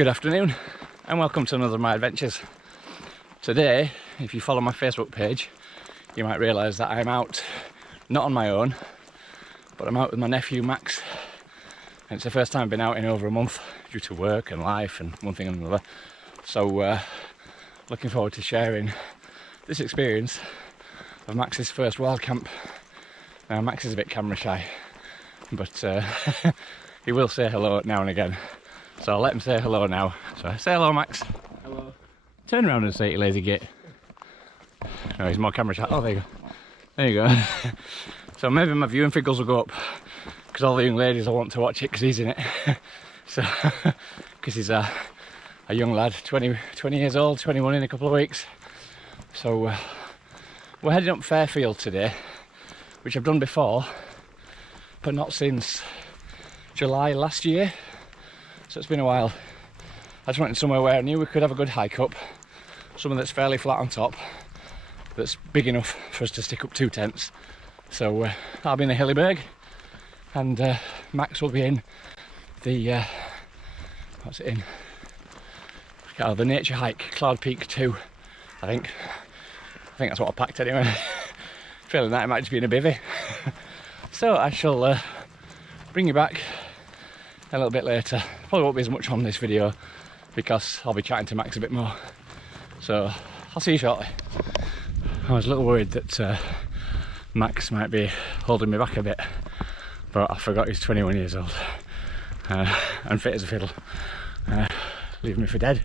Good afternoon and welcome to another of my adventures. Today, if you follow my Facebook page, you might realise that I'm out, not on my own, but I'm out with my nephew Max. And it's the first time I've been out in over a month due to work and life and one thing and another. So looking forward to sharing this experience of Max's first wild camp. Now Max is a bit camera shy, but he will say hello now and again. So I'll let him say hello now. So say hello, Max. Hello. Turn around and say, you lazy git. No, he's more camera shy. Oh, there you go. There you go. So maybe my viewing figures will go up because all the young ladies will want to watch it because he's in it. So, because he's a young lad, 20 years old, 21 in a couple of weeks. So we're heading up Fairfield today, which I've done before, but not since July last year. So it's been a while. I just wanted somewhere where I knew we could have a good hike up, somewhere that's fairly flat on top, that's big enough for us to stick up 2 tents. So I'll be in the Hilleberg, and Max will be in the what's it in? Oh, the Nature Hike, Cloud Peak 2, I think that's what I packed anyway. Feeling that it might just be in a bivvy. So I shall bring you back a little bit later. Probably won't be as much on this video because I'll be chatting to Max a bit more. So I'll see you shortly. I was a little worried that Max might be holding me back a bit, but I forgot he's 21 years old and fit as a fiddle. Leaving me for dead.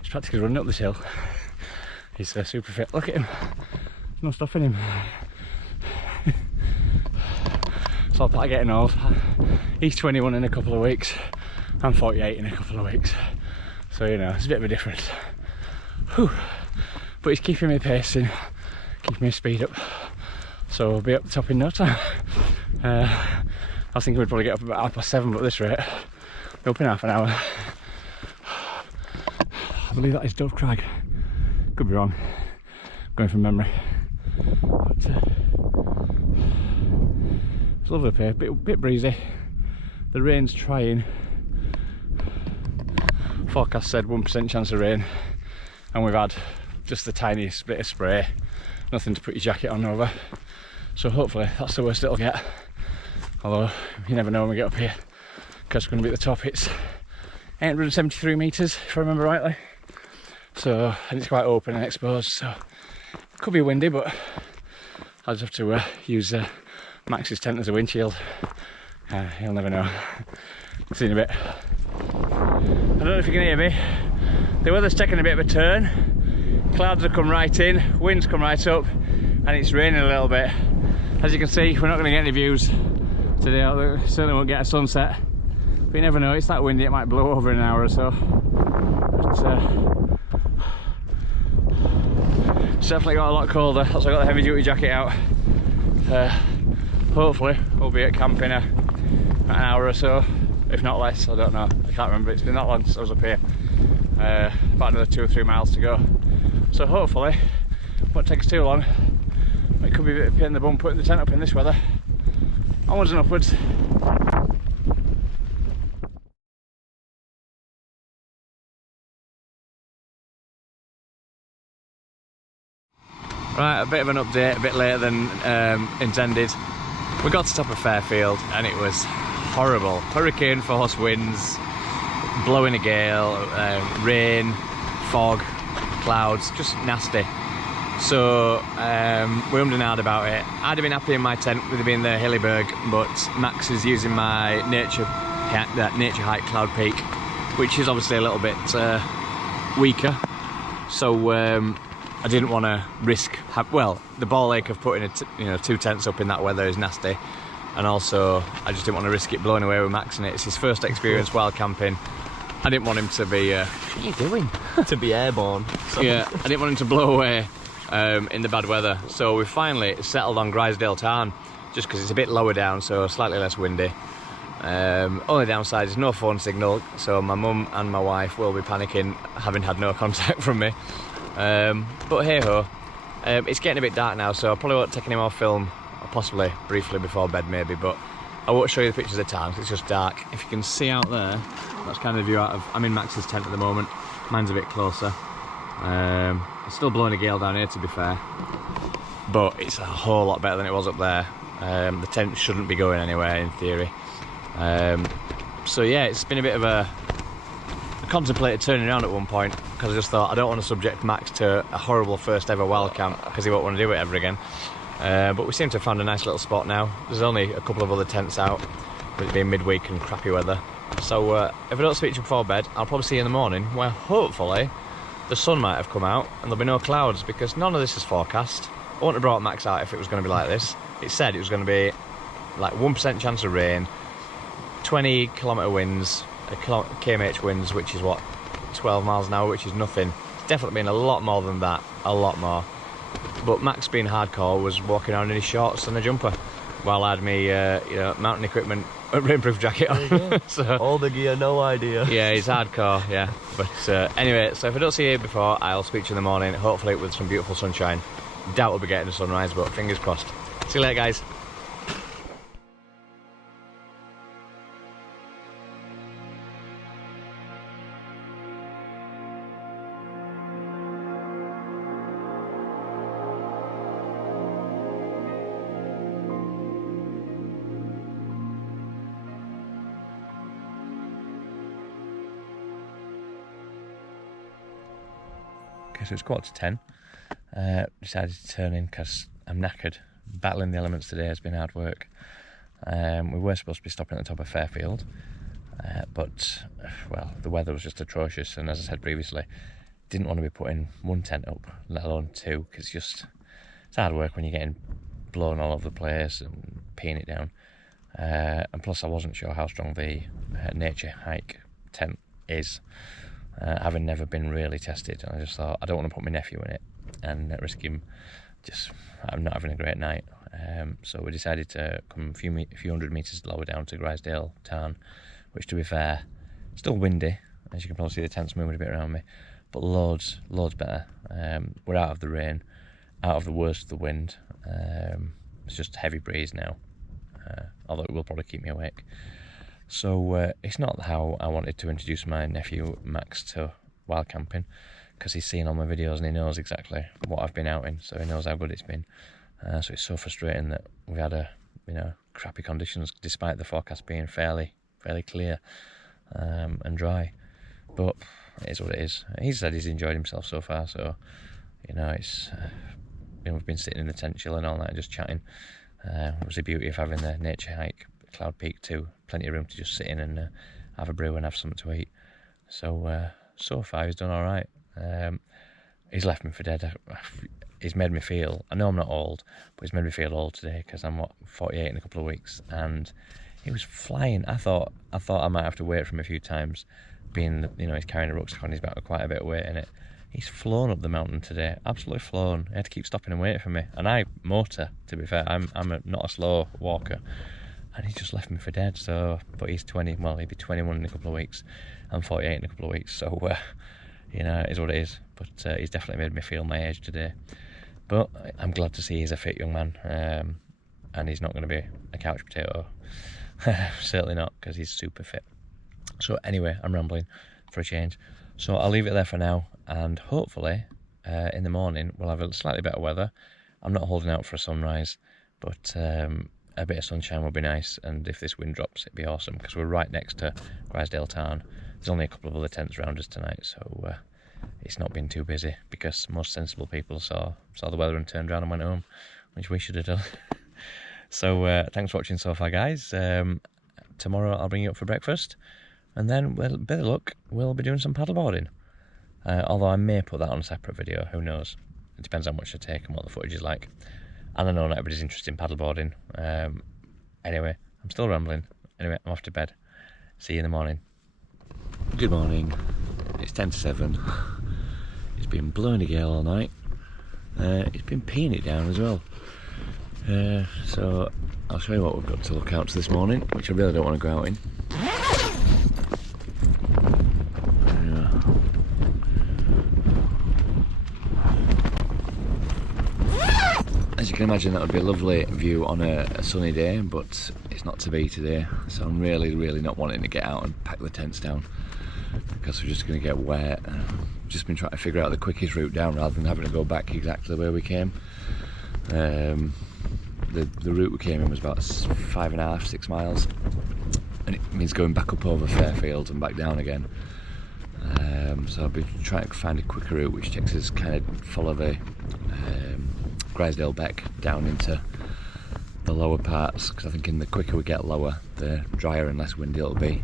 He's practically running up this hill. He's super fit. Look at him. There's no stopping him. So I'll start getting old. He's 21 in a couple of weeks. I'm 48 in a couple of weeks. So you know, it's a bit of a difference. Whew. But he's keeping me pacing, keeping me speed up. So we'll be up the top in no time. I was thinking we'd probably get up about 7:30, but at this rate, we're up in half an hour. I believe that is Dove Crag. Could be wrong. Going from memory. But it's lovely up here, bit breezy. The rain's trying. Forecast said 1% chance of rain, and we've had just the tiniest bit of spray. Nothing to put your jacket on over. So hopefully that's the worst it'll get. Although you never know when we get up here, because we're going to be at the top. It's 873 metres if I remember rightly. So, and it's quite open and exposed, so it could be windy, but I'll just have to use Max's tent as a windshield. He'll never know. See you in a bit. I don't know if you can hear me. The weather's taken a bit of a turn. Clouds have come right in, wind's come right up, and it's raining a little bit. As you can see, we're not going to get any views today. Certainly won't get a sunset. But you never know, it's that windy, it might blow over in an hour or so. But it's definitely got a lot colder. That's why I got the heavy duty jacket out. Hopefully we'll be at camp in an hour or so, if not less. I don't know, I can't remember. It's been that long since I was up here. About another 2 or 3 miles to go. So hopefully it won't take us too long. It could be a bit of a pain in the bum putting the tent up in this weather. Onwards and upwards. Right, a bit of an update, a bit later than intended. We got to the top of Fairfield and it was horrible. Hurricane force winds, blowing a gale, rain, fog, clouds, just nasty. So we ummed and ahed about it. I'd have been happy in my tent with it being the Hilleberg, but Max is using my Nature Hike Cloud Peak, which is obviously a little bit weaker. So I didn't want to risk, well, the ball ache of putting 2 tents up in that weather is nasty, and also I just didn't want to risk it blowing away with Max in it. It's his first experience wild camping. I didn't want him to be what are you doing? To be airborne. So. Yeah, I didn't want him to blow away in the bad weather. So we finally settled on Grisedale Tarn, just because it's a bit lower down, so slightly less windy. Only downside is no phone signal, so my mum and my wife will be panicking having had no contact from me. But hey ho, it's getting a bit dark now, so I probably won't take any more film, or possibly briefly before bed maybe, but I won't show you the pictures of the tarn, it's just dark. If you can see out there, that's kind of the view out of, I'm in Max's tent at the moment. Mine's a bit closer. It's still blowing a gale down here, to be fair, but it's a whole lot better than it was up there. The tent shouldn't be going anywhere in theory. So yeah, it's been a bit of I contemplated turning around at one point because I just thought I don't want to subject Max to a horrible first ever wild camp because he won't want to do it ever again. But we seem to have found a nice little spot now. There's only a couple of other tents out, with it being midweek and crappy weather. So if I don't speak to you before bed, I'll probably see you in the morning, where hopefully the sun might have come out and there'll be no clouds, because none of this is forecast. I wouldn't have brought Max out if it was going to be like this. It said it was going to be like 1% chance of rain, 20 kilometre winds, kmh winds, which is what, 12 miles an hour, which is nothing. It's definitely been a lot more than that, a lot more. But Max, being hardcore, was walking around in his shorts and a jumper, while I had me, you know, mountain equipment, rainproof jacket on. So, all the gear, no idea. Yeah, he's hardcore, yeah. But anyway, so if I don't see you before, I'll speak to you in the morning, hopefully with some beautiful sunshine. Doubt we'll be getting a sunrise, but fingers crossed. See you later, guys. Okay, so it's 9:45. Decided to turn in because I'm knackered. Battling the elements today has been hard work. We were supposed to be stopping at the top of Fairfield, but well, the weather was just atrocious, and as I said previously, didn't want to be putting one tent up, let alone two, because it's hard work when you're getting blown all over the place and peeing it down. And plus, I wasn't sure how strong the nature hike tent is, having never been really tested. And I just thought I don't want to put my nephew in it and risk him just not having a great night. So we decided to come a few hundred metres lower down to Grisedale Tarn, which, to be fair, still windy, as you can probably see the tent's moving a bit around me, but loads better. We're out of the rain, out of the worst of the wind. It's just a heavy breeze now, although it will probably keep me awake. So it's not how I wanted to introduce my nephew Max to wild camping, because he's seen all my videos and he knows exactly what I've been out in, so he knows how good it's been. So it's so frustrating that we've had crappy conditions despite the forecast being fairly clear and dry. But it is what it is. He said he's enjoyed himself so far, so it's we've been sitting in the tent chilling all night, just chatting. It was the beauty of having the nature hike, Cloud Peak too. Plenty of room to just sit in and have a brew and have something to eat. So so far he's done all right. He's left me for dead. He's made me feel, I know I'm not old, but he's made me feel old today, because I'm 48 in a couple of weeks, and he was flying. I thought I might have to wait for him a few times, being that, he's carrying a rucksack on his back with quite a bit of weight in it. He's flown up the mountain today, absolutely flown. He had to keep stopping and waiting for me, and I motor, to be fair. I'm not a slow walker, and he just left me for dead. So, but he's 20, well, he'll be 21 in a couple of weeks. I'm 48 in a couple of weeks, so it is what it is. But he's definitely made me feel my age today. But I'm glad to see he's a fit young man, and he's not going to be a couch potato. Certainly not, because he's super fit. So anyway, I'm rambling for a change. So I'll leave it there for now, and hopefully in the morning we'll have a slightly better weather. I'm not holding out for a sunrise, but a bit of sunshine would be nice, and if this wind drops, it'd be awesome, because we're right next to Grisedale Tarn. There's only a couple of other tents around us tonight, so it's not been too busy, because most sensible people saw the weather and turned around and went home, which we should have done. So thanks for watching so far, guys. Tomorrow I'll bring you up for breakfast, and then, well, better luck, we'll be doing some paddleboarding. Although I may put that on a separate video, who knows. It depends how much I take and what the footage is like. And I know not everybody's interested in paddleboarding. Anyway, I'm still rambling. Anyway, I'm off to bed. See you in the morning. Good morning. It's 10 to 7. It's been blowing a gale all night. It's been peeing it down as well. So I'll show you what we've got to look out to this morning, which I really don't want to go out in. as you can imagine, that would be a lovely view on a sunny day, but it's not to be today. So I'm really not wanting to get out and pack the tents down, because we're just going to get wet. I've just been trying to figure out the quickest route down rather than having to go back exactly the way we came. The route we came in was about 5.5, 6 miles, and it means going back up over Fairfield and back down again. So I've been trying to find a quicker route which takes us kind of follow the Grisedale Beck down into the lower parts, because I think the quicker we get lower, the drier and less windy it'll be.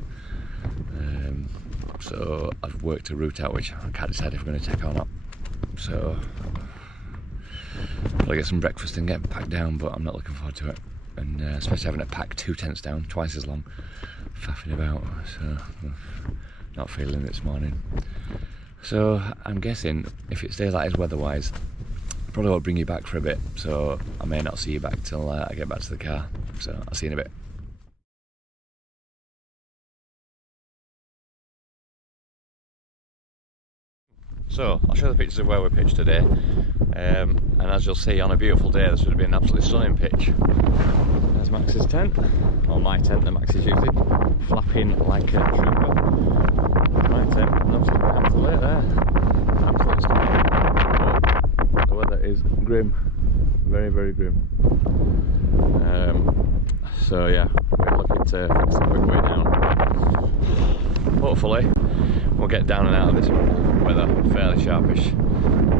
So I've worked a route out which I can't decide if I'm going to take or not. So I'll get some breakfast and get packed down, but I'm not looking forward to it. And especially having to pack 2 tents down, twice as long, faffing about. So not feeling it this morning. So I'm guessing if it stays like this weather-wise, probably won't bring you back for a bit. So I may not see you back till I get back to the car. So I'll see you in a bit. So I'll show the pictures of where we're pitched today, and as you'll see, on a beautiful day this would have been an absolutely stunning pitch. There's Max's tent, or my tent that Max is using, flapping like a trooper. My tent, absolutely out to late there, absolutely stunning. But the weather is grim, very grim. So yeah, we're looking to fix the quick way down. Hopefully we'll get down and out of this weather fairly sharpish,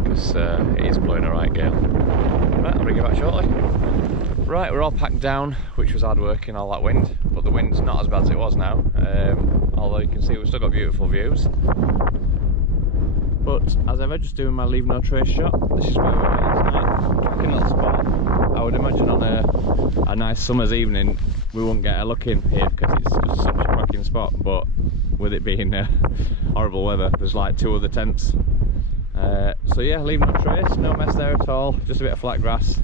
because it is blowing a right gale. Right, I'll bring you back shortly. Right, we're all packed down, which was hard work in all that wind, but the wind's not as bad as it was now, although you can see we've still got beautiful views. But as ever, just doing my leave no trace shot. This is where we're at tonight. Cracking little spot. I would imagine on a nice summer's evening we won't get a look in here because it's just such a cracking spot, but with it being horrible weather, there's like 2 other tents. So yeah, leave no trace, no mess there at all, just a bit of flat grass.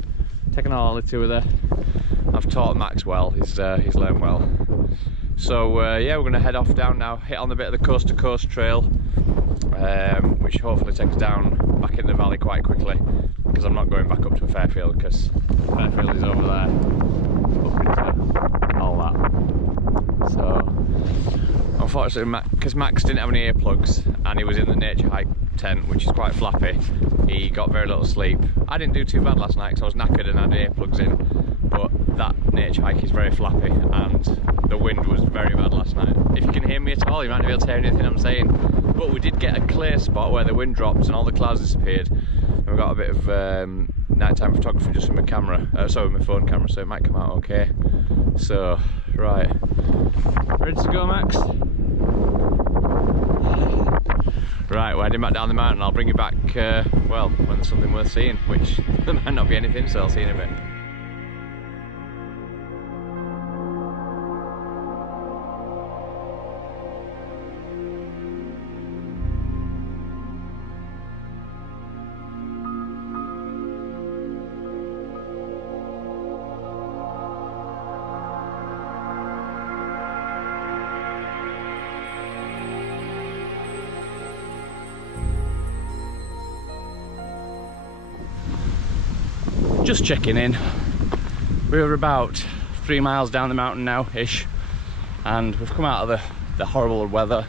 Taking all the 2 with her. I've taught Max well, he's learned well. So yeah, we're going to head off down now, hit on a bit of the coast to coast trail, which hopefully takes us down back in the valley quite quickly, because I'm not going back up to Fairfield, because Fairfield is over there, up into all that. So unfortunately, because Max didn't have any earplugs and he was in the nature hike tent, which is quite flappy, he got very little sleep. I didn't do too bad last night because I was knackered and had earplugs in, but that nature hike is very flappy and the wind was very bad last night. If you can hear me at all, you might not be able to hear anything I'm saying, but we did get a clear spot where the wind dropped and all the clouds disappeared, and we got a bit of nighttime photography just with my camera, sorry, with my phone camera, so it might come out okay. So right, ready to go, Max? Right, we're heading back down the mountain. I'll bring you back, well, when there's something worth seeing, which there might not be anything, so I'll see you in a bit. Just checking in. We're about 3 miles down the mountain now ish, and we've come out of the horrible weather.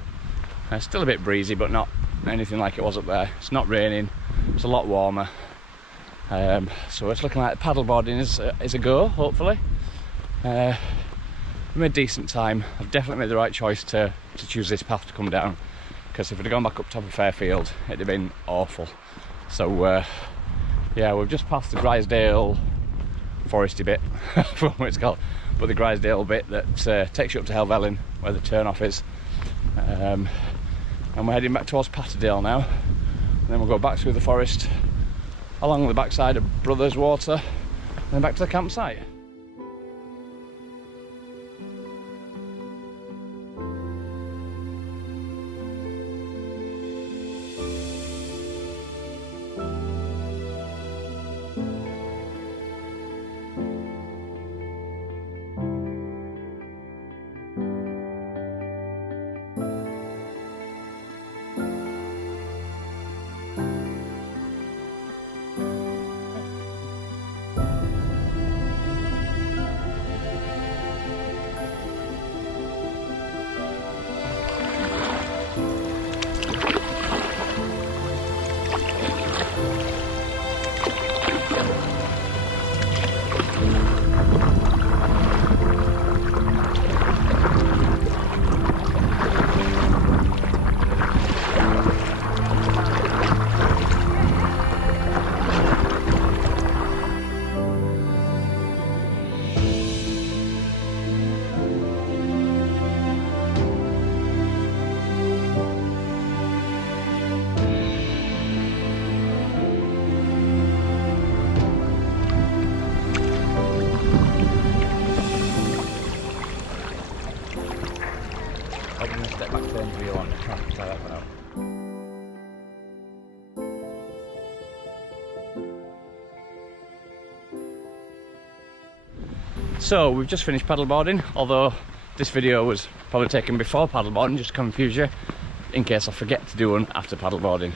It's still a bit breezy, but not anything like it was up there. It's not raining, it's a lot warmer, so it's looking like paddleboarding is a go, hopefully. We made decent time. I've definitely made the right choice to choose this path to come down, because if it had gone back up top of Fairfield it'd have been awful. So yeah, we've just passed the Grisedale foresty bit, I forgot what it's called, but the Grisedale bit that takes you up to Helvellyn, where the turn off is, and we're heading back towards Patterdale now, and then we'll go back through the forest along the backside of Brothers Water and then back to the campsite. So we've just finished paddleboarding, although this video was probably taken before paddleboarding, just to confuse you, in case I forget to do one after paddleboarding.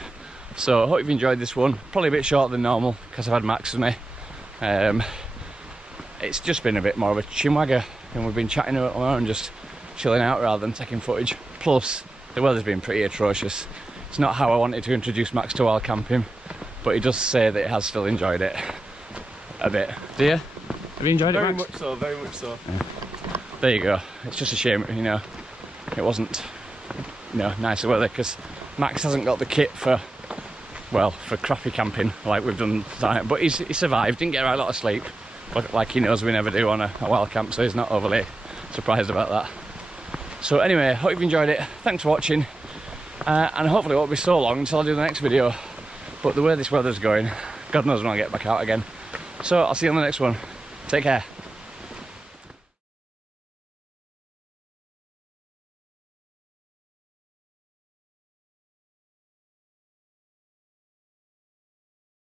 So I hope you've enjoyed this one. Probably a bit shorter than normal because I've had Max with me. It's just been a bit more of a chinwagger, and we've been chatting about more and just chilling out rather than taking footage. Plus the weather's been pretty atrocious. It's not how I wanted to introduce Max to wild camping, but he does say that he has still enjoyed it a bit. Do you? Have you enjoyed it, Max? Very much so, very much so. Yeah. There you go. It's just a shame, you know, it wasn't, you know, nicer weather, because Max hasn't got the kit for, well, for crappy camping like we've done tonight. But he survived, didn't get a lot of sleep, like he knows we never do on a wild camp, so he's not overly surprised about that. So anyway, hope you've enjoyed it. Thanks for watching, and hopefully it won't be so long until I do the next video. But the way this weather's going, God knows when I'll get back out again. So I'll see you on the next one. Take care.